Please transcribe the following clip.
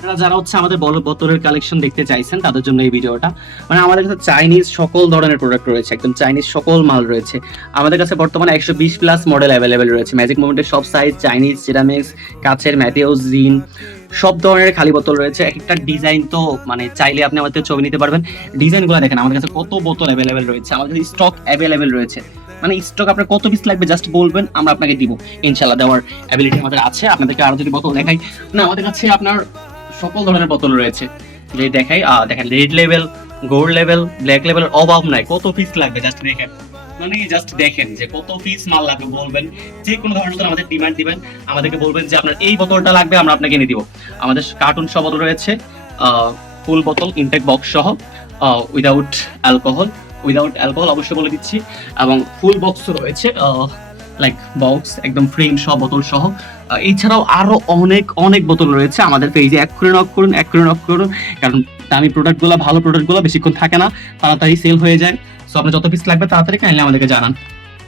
আপনারা যারা হচ্ছে আমাদের বড় বোতলের কালেকশন দেখতে চাইছেন তাদের জন্য এই ভিডিওটা। মানে আমাদের কাছে চাইনিজ সকল ধরনের প্রোডাক্ট রয়েছে, একদম চাইনিজ সকল মাল রয়েছে আমাদের কাছে। বর্তমানে 120 প্লাস মডেল অ্যাভেলেবেল রয়েছে। ম্যাজিক মোমেন্টের সব সাইজ, চাইনিজ, সিরামিক্স, কাচের, ম্যাটেওস, জিন, সব ধরনের খালি বোতল রয়েছে। এক একটা ডিজাইন তো মানে চাইলে আপনি আমাদের ছবি নিতে পারবেন। ডিজাইনগুলো দেখেন, আমাদের কাছে কত বোতল অ্যাভেলেবেল রয়েছে, আমাদের কাছে স্টক অ্যাভেলেবেল রয়েছে। মানে স্টক আপনার কত পিস লাগবে জাস্ট বলবেন, আমরা আপনাকে দিব ইনশাল্লাহ। দেওয়ার অ্যাবিলিটি আমাদের আছে। আপনাদেরকে আরো যদি বোতল দেখাই, না আমাদের কাছে আপনার সকল ধরনের বোতল রয়েছে। যে দেখাই, দেখেন red level, gold level, black লেভেলের অভাব নাই। কত পিস লাগবে জাস্ট দেখেন, মানে জাস্ট দেখেন যে কত পিস মাল লাগবে বলবেন। যে কোনো ধরনের বোতল আমাদের ডিমান্ড দিবেন, আমাদেরকে বলবেন যে আপনার এই বোতলটা লাগবে, আমরা আপনাকে এনে দিব। আমাদের কার্টুন সহ বোতল রয়েছে, ফুল বোতল ইনটেক বক্স সহ, উইদাউট অ্যালকোহল। উইদাউট অ্যালকোহল অবশ্যই বলে দিচ্ছি। এবং ফুল বক্সও রয়েছে, লাইক বক্স একদম ফ্রেম সহ বোতল সহ। এছাড়াও আরো অনেক অনেক বোতল রয়েছে আমাদের পেজে। এক করে নক করুন, এক করে নক করুন, কারণ দামি প্রোডাক্টগুলো, ভালো প্রোডাক্টগুলো বেশিক্ষণ থাকে না, তাড়াতাড়ি সেল হয়ে যায়। সো আপনার যত পিস লাগবে তাড়াতাড়ি কাইন্ডলি আমাদেরকে জানান।